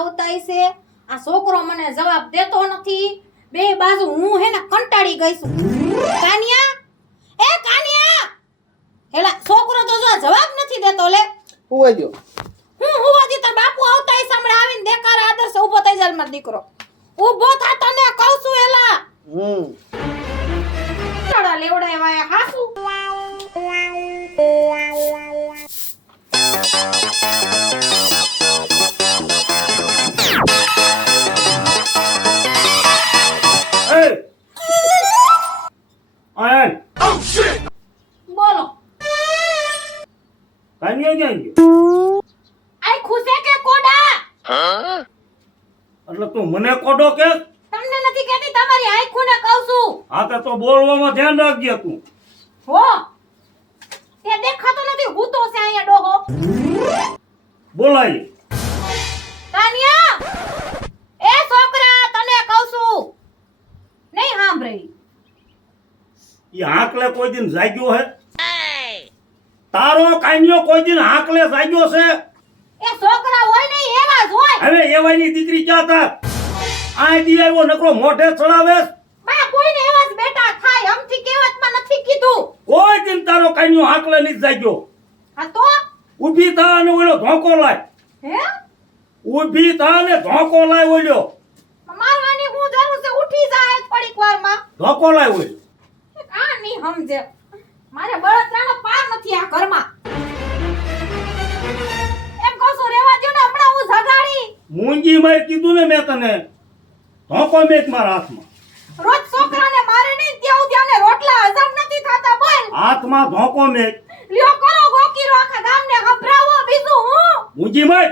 આવતા છે આ છોકરો મને જવાબ દેતો નથી બે બાજુ હું હે ને કંટાળી ગઈ છું કાનિયા હેલા છોકરો તો જો જવાબ નથી દેતો લે હુવા જો હું હુવા દી તાર બાપુ આવતા છે સામે આવીને દેકાર આદર્શ ઊભો થઈ જાય મારો દીકરો ઊભો થા તને કહું છું હેલા ચડા લેવડાય હાસુ આયન બોલો કાનિયા ક્યાં ગયો આઈ ખુશે કે કોડા એટલે તું મને કોડો કે તમને નથી કહેતી તમારી આંખોને કહું છું હા તો બોલવામાં ધ્યાન રાખજે તું હો તે દેખાતો નથી હું તો છે અહીંયા ડોહો બોલાય કાનિયા એ છોકરા તને કહું છું નહીં સાંભળી ઈ હાકલે કોઈ દિન જાગ્યો હે તારો કાનિયો કોઈ દિન હાકલે જાગ્યો છે એ છોકરા હોય નહીં એવા જ હોય હવે એવાની દીકરી ક્યાં થા આ દી આવ્યો નકરો મોઢે ચડાવે બા કોઈને એવા જ બેટા થાય અમથી કહેવતમાં નથી કીધું કોઈ દિન તારો કાનિયો હાકલે નહીં જાગ્યો હા તો ઊભી થા અને ઓલો ધોકો લાય હે ઊભી થા અને ધોકો લાય ઓલ્યો મારવાની હું જરૂર છે ઉઠી જાય થોડીક વારમાં ધોકો લાય ઓલ્યો આ ની સમજે મારે બળતરાનો પાર નથી આ ઘરમાં એમ કહું છું રેવા દ્યો ને હમણાં હું જગાડી મૂંગી માર કીધું ને મેં તને ધોકો મેક મારા હાથમાં રોજ છોકરાને મારે નહીં ત્યાં ઉધ્યાને રોટલા હજમ નથી થાતા બોલ હાથમાં ધોકો મેક લ્યો કરો ગોકીરો આખા ગામને હંભરાવો બીજું હું મૂંગી માર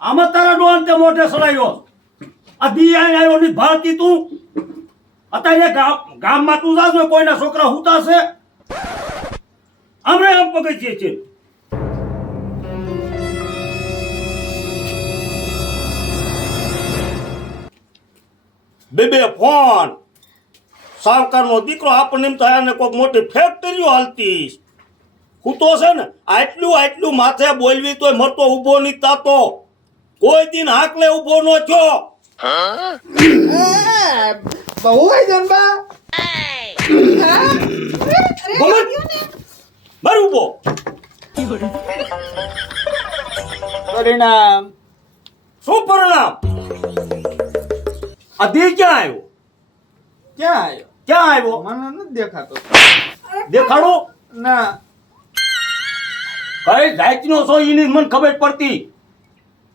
આમાં તારા ડોન તે મોઢે સડાયો આ દી આવ્યો ની ભારતી તું અત્યારે ગામમાં તું જાસ ને કોઈના છોકરા હુતા છે અમે આમ પગથિયે છે બે ફોન સાવકારનો દીકરો આપણને એમ થાય ને કોઈક મોટી ફેક્ટરીઓ હાલતી હું તો છે ને આટલું માથે બોલવી તોય મરતો ઊભો નહીં તાતો કોઈ દિન હાકલે ઊભો નો થયો બહુ હોય જનબા મર ઊભો પરિણામ શું પરિણામ આ દી ક્યાં આવ્યો ક્યાં ક્યાં આવ્યો આવ્યો મને નથી દેખાતો દેખાડો ના કઈ જાતનો છો એની મને ખબર પડતી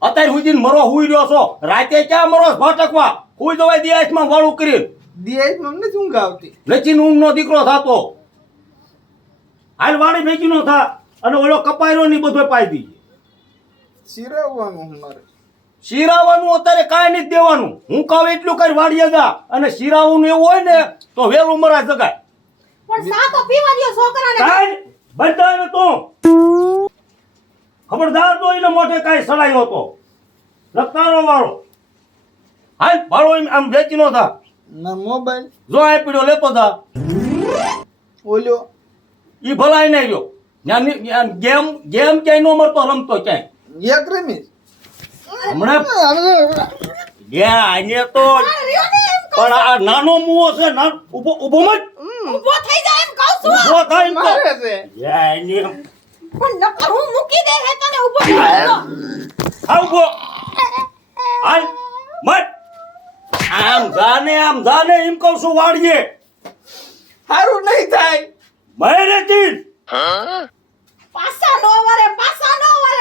અત્યારે સુધી મરો હુઈ રહ્યો છો રાતે ક્યાં મરો ભટકવા હુઈ જવાય દિયાસમાં વાળું કરી દિયાસ મને ઊંઘ આવતી લચીન ઊંઘનો દીકરો થાતો હાલ વાળી ભેગી નો થા અને ઓલો કપાયરો ની બધો પાઈ દીજે શિરાવવાનું મારે શિરાવાનું અત્યારે કાંઈ નથી દેવાનું હું કહું એટલું કરી વાડીએ જા અને શિરાવાનું એવું હોય ને તો વેલું મરા જગાય પણ સા તો પીવા દ્યો છોકરાને કાંઈ બધા ને તો ખબરદાર તો એને મોઢે કાંઈ સડાયો હતો લતારો વાળો હાલ ભાળો એમ આમ વેચી નો થા ના મોબાઈલ જો આ પીડો લેતો થા ઓલ્યો ઈ ભલાય નહીં રહ્યો ગેમ ક્યાંય નો મરતો રમતો ક્યાંય એક રમીશ હમણાં આને તો પણ આ નાનો મુવો છે ઊભો મત ઊભો થઈ જાય એમ કહું છું ઊભો થાય એમ તો મારે છે આને પણ નકર હું મૂકી દે હે તને ઊભો થયો આ ઊભો હાલ મત આમ જાને એમ કહું છું વાળીએ સારું નહીં થાય મારે તીન પાસા નો વરે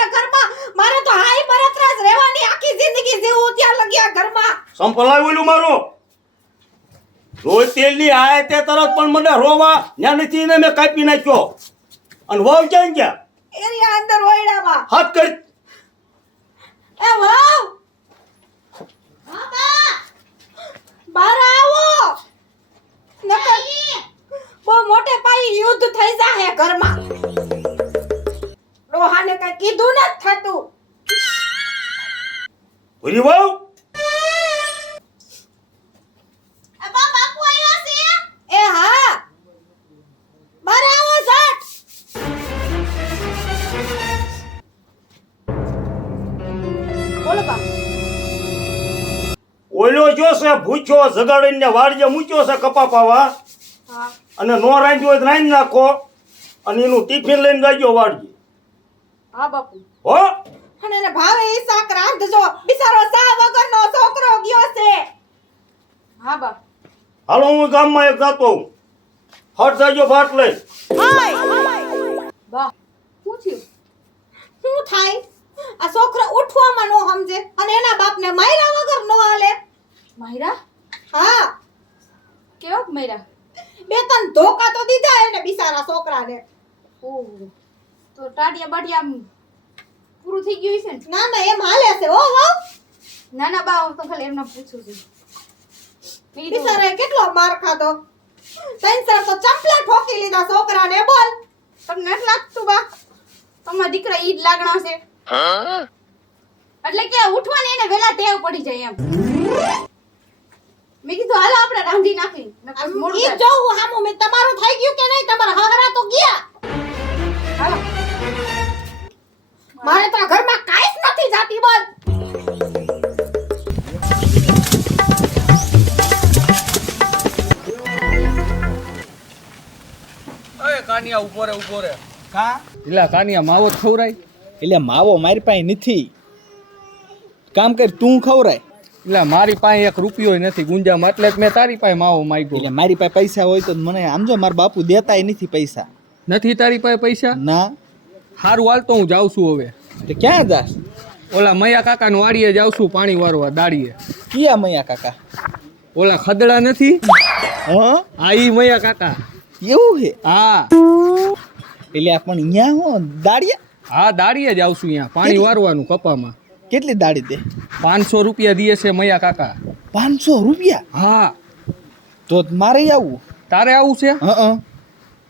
ઘરમાં મારે તો હાઈ બરતરા જ રહેવાની આખી જિંદગી જીવું ત્યાં લગ્યા ઘરમાં સંપલાય ઓલું મારો રોજ તેલની આય તે તરત પણ મને રોવા ન્યા નથી ને મેં કાપી નાખ્યો અને વાવ ક્યાં ગયા એરિયા અંદર ઓયડામાં હાથ કરી એ વાવ બાબા બહાર આવો નકર બહુ મોટે પાયે યુદ્ધ થઈ જાહે ઘરમાં રોહાને કઈ કીધું ન થતું ભરી વાવ બાપુ આવ્યા છે એ હા બહાર આવો ઝટ બોલો બાપુ જો છે ભૂખ્યો જગાડીને વાડીએ મૂક્યો છે કપા પાવા હા અને નો રાંધ્યો હોય તો રાંધી નાખો અને એનું ટિફિન લઈને જાજો વાડીએ હા બાપુ હો અને એને ભાવે ઈ શાક રાંધજો બિચારો સા વગરનો છોકરો ગયો છે હા બા હાલો હું ગામમાં એક જાતો હું હટ જાજો ભાત લઈ બા પૂછ્યું શું થાય આ છોકરો ઉઠવામાં નો સમજે અને એના બાપને માયરા વગર નો હાલે માયરા હા કેવો માયરા બે ત્રણ ધોકા તો દીધા એને બિચારા છોકરાને ઓહ તો ટાડિયા બાડિયા આમ પૂરું થઈ ગયું છે ને ના ના એમ હાલે છે ઓ વાવ ના ના બા હું તો ખાલી એમને પૂછું છું કીધું, બિચારાએ કેટલો માર ખાધો ત્રણ ચાર તો ચંપલા ઠોકી લીધા છોકરાને બોલ તમને નથી લાગતું બા તમારા દીકરા ઈ જ લાગણા છે એટલે કે ઉઠવાની એને વેલા ટેવ પડી જાય એમ મેં કીધું હાલો આપણે રાંધી નાખી નકર મોડું ઈ થાય. જોઉં હામું મેં તમારું થઈ ગયું કે નહીં તમારા હારા તો ગયા હાલો મારે તો આ ઘરમાં કાંઈ જ નથી જાતી બોલ અરે કાનિયા ઉભો રે કા એલા કાનિયા માવો જ ખવરાય એટલે માવો મારી પાસે નથી કામ કર તું ખવરાય એલા મારી પાસે એક રૂપિયો નથી ગુંજામાં એટલે જ મેં તારી પાસે માવો માંગ્યો એટલે મારી પાસે પૈસા હોય તો મને આમજો મારા બાપુ દેતાય નથી પૈસા નથી તારી પાસે પૈસા ના હારું હાલ તો હું જાઉં છું હવે તો ક્યાં જાસ ઓલા મયા કાકાની વાડીએ જાઉં છું પાણી વારવા દાડીએ કિયા મૈયા કાકા ઓલા ખદડા નથી હા આ ઈ મયા કાકા એવું હે હા એટલે આ પણ અહીંયા હો દાડિયા હા દાડીએ જ આવશું અહીંયા પાણી વારવાનું કપામાં કેટલી દાડી દે 500 રૂપિયા દીએ છે મયા કાકા 500 રૂપિયા હા તો મારે આવું તારે આવું છે હા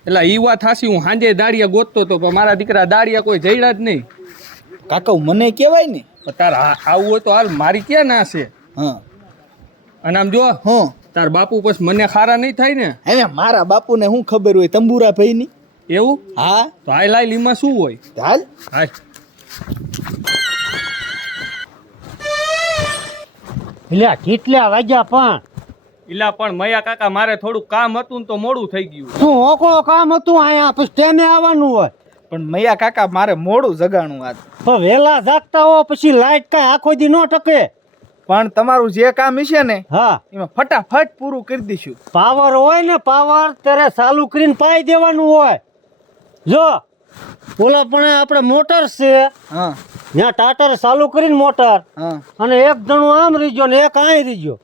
એટલે ઈ વાત થાસી હું સાંજે દાડિયા ગોતતો તો પણ મારા દીકરા દાડિયા કોઈ જઈડા જ નહીં કાકા મને કહેવાય ને પણ તાર આવું હોય તો હાલ મારી ક્યાં ના છે હા અને આમ જો હા તાર બાપુ પછી મને ખારા નહીં થાય ને હવે મારા બાપુને શું ખબર હોય તંબુરા ભાઈની એવું હા તો હાલ હાલ એમાં શું હોય હાલ હાલ એટલે કેટલા વાગ્યા પણ ઇલા પણ મયા કાકા મારે થોડુંક કામ હતું ને તો મોડું થઈ ગયું શું ઓકળો કામ હતું અહીંયા પછી ટેમે આવવાનું હોય પણ મૈયા કાકા મારે મોડું જગાણું આજ પણ વહેલા જાગતા હો પછી લાઈટ કાંઈ આખો દી ન ટકે પણ તમારું જે કામ હશે ને હા એમાં ફટાફટ પૂરું કરી દઈશું પાવર હોય ને પાવર ત્યારે ચાલુ કરીને પાઈ દેવાનું હોય જો ઓલા પણ આપણે મોટર છે હા ત્યાં ટાટર ચાલુ કરીને મોટર હા અને એક જણું આમ રહી ગયો ને એક અહીં રહી ગયો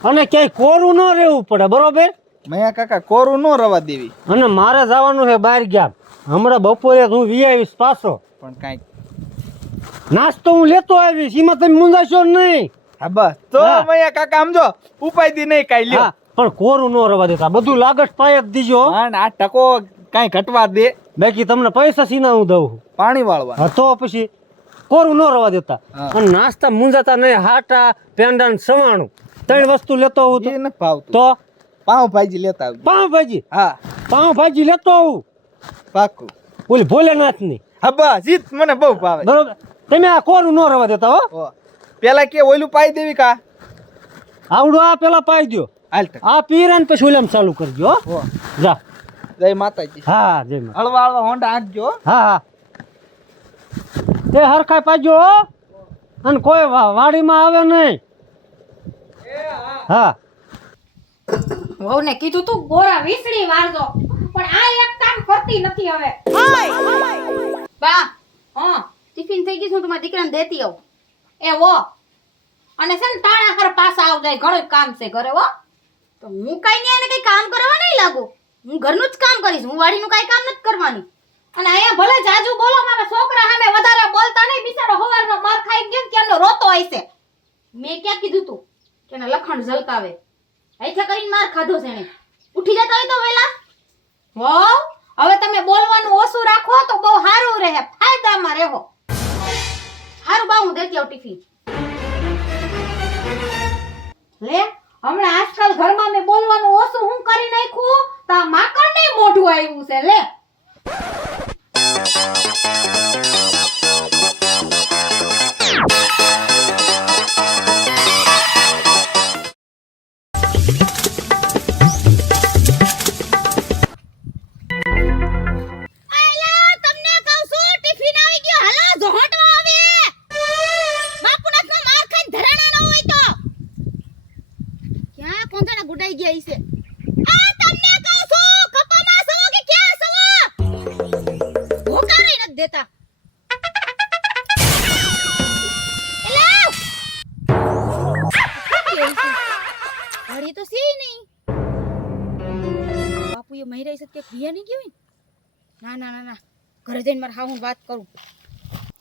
અને ક્યાંય કોરું ન રહેવું પડે બરોબર મૈયા કાકા કોરું ન રવા દેવી અને મારે જવાનું છે બહાર ગામ હમણાં બપોરે હું વી આવીશ પાછો પણ કાંઈક નાસ્તો હું લેતો આવીશ એમાં તમે મુંજાશો નહીં હા બસ તો હા. મૈયા કાકા સમજો ઉપાયથી નહીં કાંઈ લ્યો હા પણ કોરું ન રવા દેતા બધું લાગત પાયક દીજો પણ આ ટકો કાંઈ ઘટવા દે બાકી તમને પૈસા સીના હું દઉં પાણી વાળવા હા તો પછી કોરું ન રવા દેતા હા. અને નાસ્તા મુંજાતા નહીં હાટા પેંડા ને સવાણું ત્રણ વસ્તુ લેતો આવું એ ન ભાવતું તો પાવભાજી લેતા આવજો પાવભાજી હા પાવભાજી લેતો આવું પાકું ઓલી ભોલેનાથ ની હા બસ ઈ જ મને બહુ ભાવે બરોબર તમે આ કોરું ન રવા દેતા હો પેલા કે ઓલું પાઈ દેવી કા આવડું આ પેલા પાઈ દો હાલ તક આ પીરાને પછી ઓલામ ચાલુ કરજો હો. હો જા જય માતાજી હા જય માં હળવા હળવા હોંડા આંકજો હો. હા હા એ હરખાઈ પાજો હો. અને કોઈ વાડીમાં આવે નહીં હા વહુને કીધું તું ગોરા વીસળી વારજો પણ આ એક કામ કરતી નથી હવે બા હા ટિફિન થઈ ગયું છે, હું તમારા દીકરાને દેતી આવું એ વો અને છે ને તાણા કર પાછા આવ જાય ઘણું કામ છે ઘરે હો તો હું કઈ નહીં એને કઈ કામ કરવા નહીં લાગુ હું ઘરનું જ કામ કરીશ હું વાડીનું કઈ કામ નથી કરવાની અને અહીંયા ભલે જાજુ બોલો મારા છોકરા સામે વધારે બોલતા નહીં બિચારો હવારનો માર ખાઈ ગયો કે એનો રોતો હશે મેં ક્યાં કીધું તું કે એના લખણ ઝલકાવે અહીંથી કરીને માર ખાધો છે એને ઉઠી જતા હોય તો વેલા વાવ હવે તમે બોલવાનું ઓછું રાખો તો બહુ સારું રહે ફાયદામાં રહો હારું બા હું દેતી આવું ટિફિન લે હમણાં આજકાલ ઘરમાં મેં બોલવાનું ઓછું હું કરી નાખ્યું તો આ માકડને મોઢું આવ્યું છે લે કોંજાણા ગુડાઈ ગયા ઈ છે આ તમને કહું છું કપામાં સવો કે ક્યાં સવો ભોકારે નથી દેતા અરે તો સી નહીં બાપુ એ મહિરા છે કે ક્રિયા નહીં કેવી ના ના ના ના ઘરે જઈને મારે હાહું વાત કરું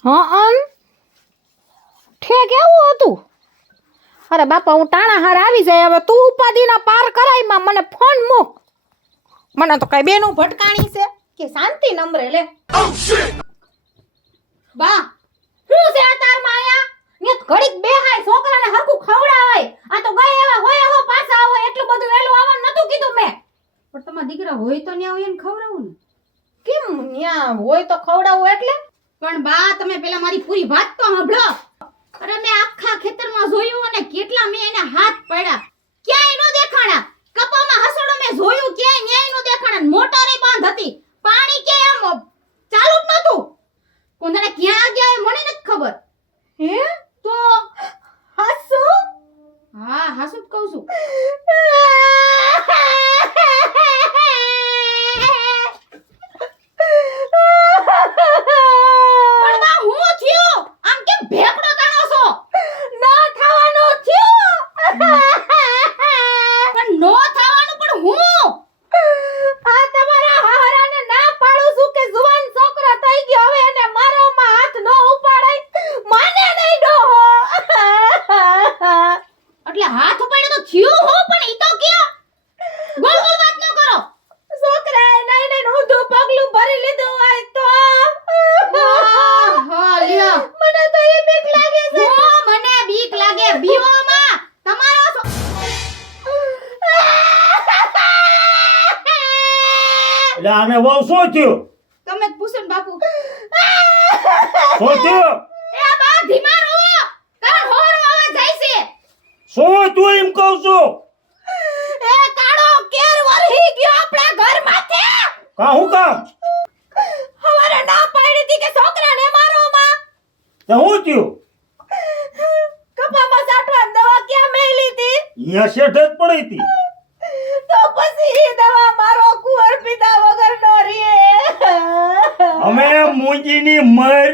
હા ઠે કેવું હતું અરે બાપા હું ટાણા હાર આવી જાય હવે તું ઉપાધિના પાર કરાયમાં મને ફોન મૂક મને તો કઈ બેનું ભટકાણી છે કે શાંતિ નમરે લે બા હું છે આ તારમાં આયા ને ઘડીક બેહાય છોકરાને હરખું ખવડાવાય આ તો ગઈ એવા હોય હો પાછા આવો એટલું બધું વેલું આવવાનું નતું કીધું મેં પણ તમારા દીકરા હોય તો ન્યા હોય એને ખવડાવું ને કેમ ન્યા હોય તો ખવડાવું એટલે પણ બા તમે પેલા મારી પૂરી વાત તો સાંભળો અરે મેં આખા ખેતરમાં જોયું અને કેટલા મેં એના હાથ પડ્યા ક્યાંય નો દેખાણા કપામાં હસોડો મેં જોયું ક્યાંય ન્યાય નો દેખાણા મોટરે બંધ હતી પાણી કે આમ ચાલુ જ નતું કોંદાને ક્યાં ગયા એ મને નથી ખબર હે તો હાસુ હા હાસુ જ કહું છું પણ બા હું થયું આમ કેમ ભેકડો તાણો છો ના થવાનું થયું પણ નો થવાનું પણ હું આ તમારા હારાને ના પાડું છું કે જુવાન છોકરો થઈ ગયો હવે એને મારોમાં હાથ ન ઉપાડાય માને નહીં ડોહો એટલે હાથ ઉપાડે તો થયું હો પણ ઈ તો કયો ગોળ ગોળ વાત ન કરો છોકરાએ નહીં નહીં ઊંધું પગલું ભરી લીધું હોય તો હા લ્યો મને તો એ બીક લાગે છે મને બીક લાગે બીવામાં તમારો એટલે આને બહુ શું થયું તમે જ પૂછો ને બાપુ શું થયું એ બા ધીમા રહો કારણ હોર આવા જાય છે શું તું એમ કહું છું એ કાળો કેર વરહી ગયો આપણા ઘર માથે કા હું કામ હવારે ના પાડી હતી કે છોકરાને મારો માં તે હું થયું કપામાં સાટવા દવા ક્યાં મેલી હતી અહીંયા શેઠે જ પડી હતી તો પછી ઈ દવા મારો કુંવર પીધા વગર નો રીએ અમે મૂંજીની મર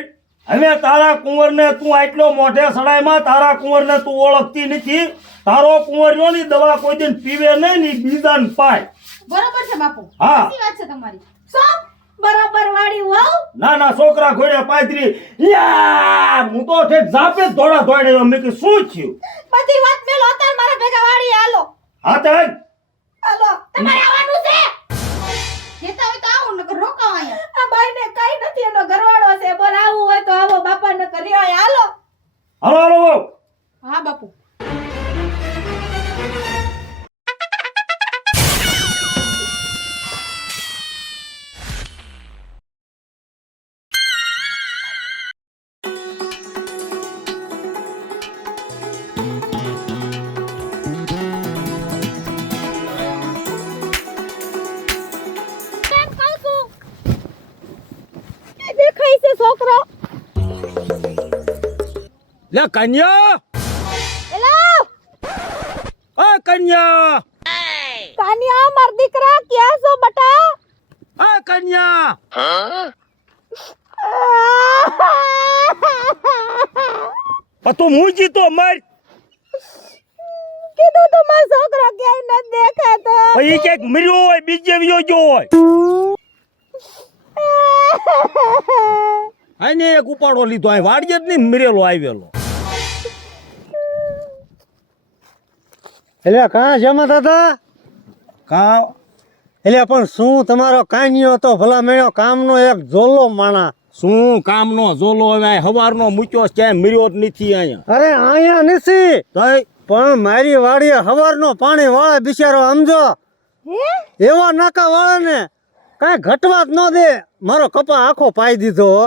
હવે તારા કુંવરને તું આટલો મોઢે સડાઈમાં તારા કુંવરને તું ઓળખતી નથી તારો કુંવરિયોની દવા કોઈ દિન પીવે નહીં ની બીજાને પાય બરોબર છે બાપુ હા. સાચી વાત છે તમારી સોપ બરાબર વાળી વાવ નાના છોકરા ઘોડે પાથરી યા હું તો ઠેક ઝાપે જ દોડા દોડ્યો મેં કે શું થયું બધી વાત મેલો અત્યારે મારા ભેગા વાળી હાલો હા તો હેડ. હાલો તમારે આવવાનું છે જેતા હોય તો આવો નકર રોકાવ અહીંયા આ બાઈને કઈ નથી એનો ઘરવાળો છે બોલ આવું હોય તો આવો બાપા ન કર્યો હાલો હાલો હાલો વહુ. હા બાપુ દેખાય છે છોકરો લે કન્યા એલા ઓ કન્યા કાનિયા માર દીકરા ક્યાં છો બટા ઓ કન્યા તું મૂજી તો મર કીધું તો મારો છોકરો ક્યાંય નથી દેખાતો પછી ક્યાંક મર્યો હોય બીજે વ્યો ગયો હોય આને એક ઉપાડો લીધો આ વાડીએ જ નહીં મરેલો આવેલો એટલે કાં જમા દાદા કા એટલે પણ શું તમારો કાન્યો હતો ભલા મેળ્યો કામનો એક જોલો માણા શું કામનો જોલો હવે હવારનો મૂક્યો છે ક્યાંય મર્યો જ નથી અહીંયા અરે અહીંયા નથી તઈ પણ મારી વાડીએ હવારનો પાણી વાળે બિચારો સમજો એવા નાકા વાળે ને કાંઈ ઘટવા જ ન દે મારો કપા આખો પાઈ દીધો હો.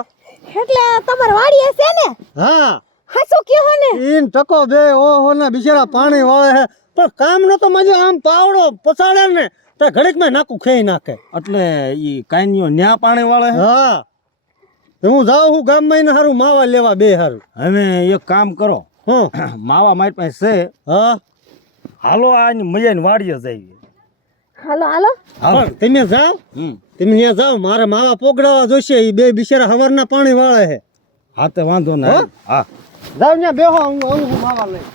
એટલે તમાર વાડી હશે ને હા હાસુ કયો ને ઈન ટકો બે ઓહો ને બિચારા પાણી વાળે હે પણ કામ નો તો મજા આમ પાવડો પસાડે ને તો ઘડીક માં નાકું ખેઈ નાખે એટલે ઈ કાન્યો ન્યા પાણી વાળે હે? હા તો હું જાઉં હું ગામમાં એને હારું માવા લેવા બે હારું હવે એક કામ કરો હું માવા મારી પાસે છે હા હાલો આની મજાની વાડીએ જઈએ. હાલો હાલો પણ તમે જાઓ હમ. તમે ત્યાં જાઓ મારે માવા પોગડાવા જોશે એ બે બિચારા હવારના પાણી વાળે છે હા તો વાંધો ના. હો? હા જાઓ ત્યાં બેહો હું આવું છું માવા લઈ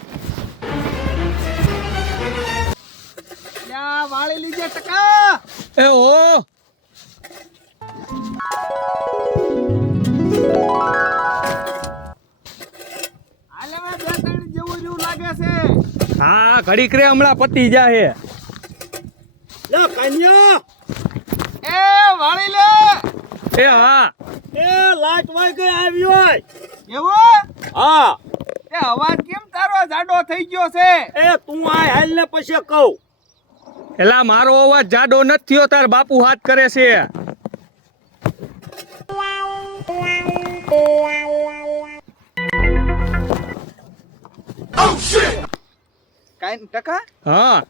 વાળી લીજે ટકા. એ ઓ હાલે હવે 2-3 જેવું લાગે છે. હા ઘડીક રે હમણાં પતી જાહે. લે કાન્યા એ વાળી લે. એ હા એ લાઈટ વાઈ ગઈ આવી હોય. એવો હા એ અવાજ કેમ તારો જાડો થઈ ગયો છે? એ તું આ હાલ ને પછી કહું. એલા મારો અવાજ જાડો નથી થયો, તાર બાપુ હાથ કરે છે. કાઈ ટકા હા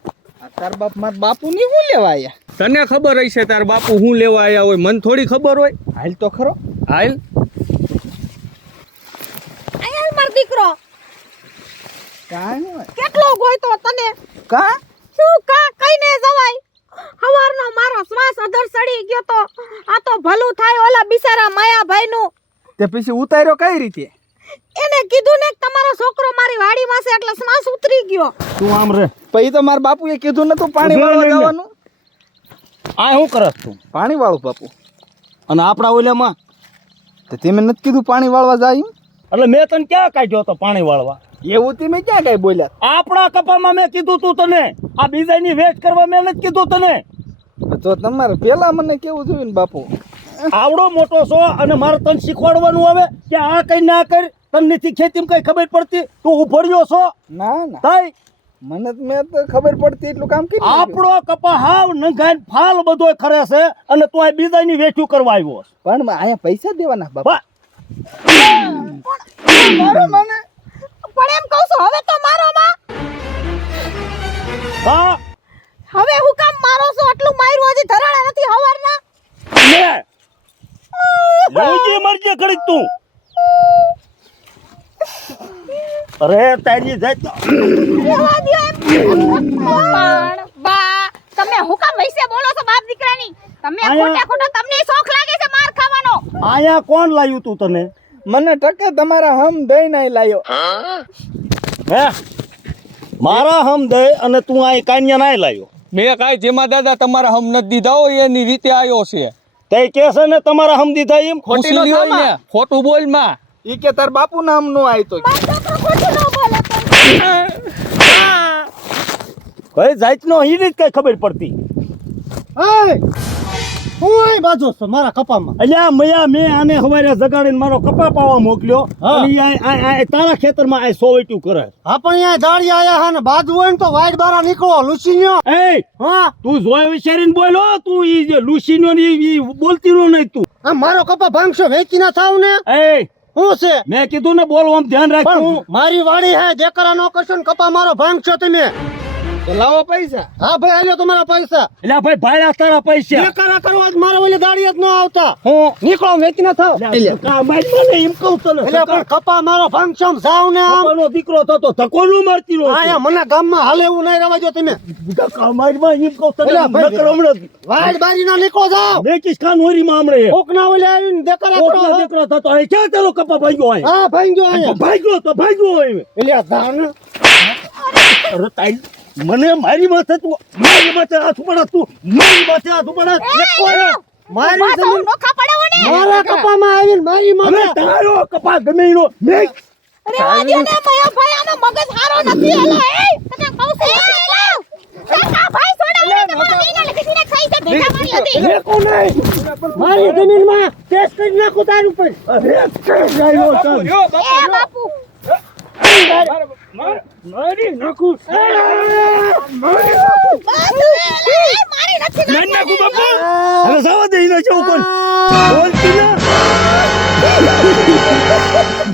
આ તાર બાપ માર બાપુ ની હું લેવા આયા? તને ખબર હશે તાર બાપુ હું લેવા આયા હોય, મને થોડી ખબર હોય. હાલ તો ખરો. હાલ અહીંયા મારો દીકરો કાઈ હોય કેટલો ગોઈતો તને કા શું કા કઈને જવાય હવારનો મારો શ્વાસ અધર સડી ગયો તો આ તો ભલું થાય ઓલા બિચારા માયાભાઈ નું તે પછી ઉતાર્યો કઈ રીતે? એને કીધું ને કે તમારો છોકરો મારી વાડીમાં છે એટલે શ્વાસ ઉતરી ગયો. તું આમ રે. પછી તો માર બાપુએ કીધું નતું પાણી ઉભો વાળવા રહી લે. જવાનું. આ શું કરસ તું? પાણી વાળું બાપુ. અને આપણા ઓલામાં તો તમે નથી કીધું પાણી વાળવા જાય એમ? એટલે મેં તને ક્યાં કાઢ્યો તો પાણી વાળવા? એવું તમે ક્યાં કઈ બોલ્યા? આપણા કપામાં મેં કીધું તું તને. આ બીજાની વેચ કરવા મેં નથી કીધું તને. તો તમારે પેલા મને કેવું જોયું ને બાપુ. આવડો મોટો છો અને મારે તને શીખવાડવાનું આવે કે આ કઈ ના કર. તને નથી ખેતીમાં કઈ ખબર પડતી? તું ઉભર્યો છો ના ના તાઈ મને તો મેં તો ખબર પડતી એટલું કામ કરી આપણો કપા હાવ નંગાઈને ફાલ બધો ખરે છે અને તું આ બીજાની વેઠ્યું કરવા આવ્યો છે. પણ અહીંયા પૈસા દેવાના બાપુ. વાહ! મારો મને પણ એમ કહું છું હવે તો મારો માં હા હવે હું કામ મારો છો આટલું માર્યું હજી ધરાણા નથી હવારના લે લેવજી મરજે ઘડી તું. અરે તારી જાત રહેવા દ્યો એમ પણ બા તમે હું કામ વૈસે બોલો છો બાપ દીકરાની તમે આયા- ખોટા તમને શોખ લાગે છે માર ખાવાનો આયા કોણ લાવ્યું તું તને? મને ટકે તમારા હમ દઈ નહીં લાયો. હે મારા હમ દે અને તું આ કાન્યા નાય લાવ્યો. મેં કાંઈ જેમાં દાદા તમારા હમ નથી દીધા હોય એની રીતે આવ્યો છે. તે કે છે ને તમારા હમ દીધા એમ? ખોટી નો ઉસલી હોય ને થામા. ખોટું બોલ માં. ઈ કે તાર બાપુ નામ નો આય તો છોકરો ખોટું ન બોલે કઈ જાતનો ઈ જ કઈ ખબર પડતી. હું અહીં બાજુ છું મારા કપામાં અલ્યા મયા મેં આને હવારે જગાડીને મારો કપા પાવા મોકલ્યો હા. અને ઈ આ તારા ખેતરમાં આ સોવેટ્યું કરે. હા પણ અહીંયા દાળી આયા હા ને બાજુ હોય ને તો વાઈટ બારા નીકળો લુસીન્યો એ હા તું જોઈ વિચારીને બોલો. તું ઈ જે લુસીનો ને ઈ બોલતી નો નહીં તું. આ મારો કપા ભાંગશો વેચી ના થાવ ને એ શું છે મેં કીધું ને બોલવામાં ધ્યાન રાખ પણ તું. મારી વાડી હે દેકરા નો કરશો ને કપા મારો ભાંગશો તમે તો લાવો પૈસા. હા ભાઈ આલ્યો તમારા પૈસા એટલે ભાઈ ભાડા તારા પૈસા દેકરા કરવા જ મારા ઓલી દાળી જ ન આવતા હું નીકળો વેચી ના થાવ કા મારી મને એમ કહું તને. એટલે પણ કપા મારો ભાંગશો જાવ ને આમ કપાનો દીકરો થતો ધક્કો નું મારતી રહો. આયા મને ગામમાં હાલે એવું નહીં રહેવા જો તમે ધક્કા મારીમાં એમ કહું તને. એટલે ભાઈ, નકર હમણાં વાઈટ બારી ના નીકળો જાવ બેકીસ ખાન હોરીમાં હમણાં કોક ના ઓલે આવીને દેકરા કોકનો કરો દીકરો થતો અહીં ક્યાં તારો કપા ભાગ્યો હોય? હા ભાંગ્યો આયા ભાગ્યો તો ભાગ્યો હોય. એટલે ધાન અરે તાઈ મને મારી માથે તું મારી માથે હાથ પડે તું મારી માથે હાથ પડે મારી પાછો જમીન નોખા પડાવો ને મારા કપામાં આવીને મારી હવે માથે તારો કપા ગમે એનો મેં રેવા દ્યો ને મયા ભાઈ આનો મગજ હારો નથી એલો એ તને કહું છું એલો કાકા ભાઈ છોડાવો ને તમારા મહિના લગી ને ખાઈ છે ભેગા મારી હતી મેકો નહીં. મારી જમીનમાં કેસ કરી નાખું તારું પર અરે આવ્યો ચાલ. યો બાપુ, એ યો. બાપુ મારી નાખું. બાપુ એ મારી નથી મારી નાખું બાપા. હવે જવા દે એનો જેવું પણ બોલતી ના.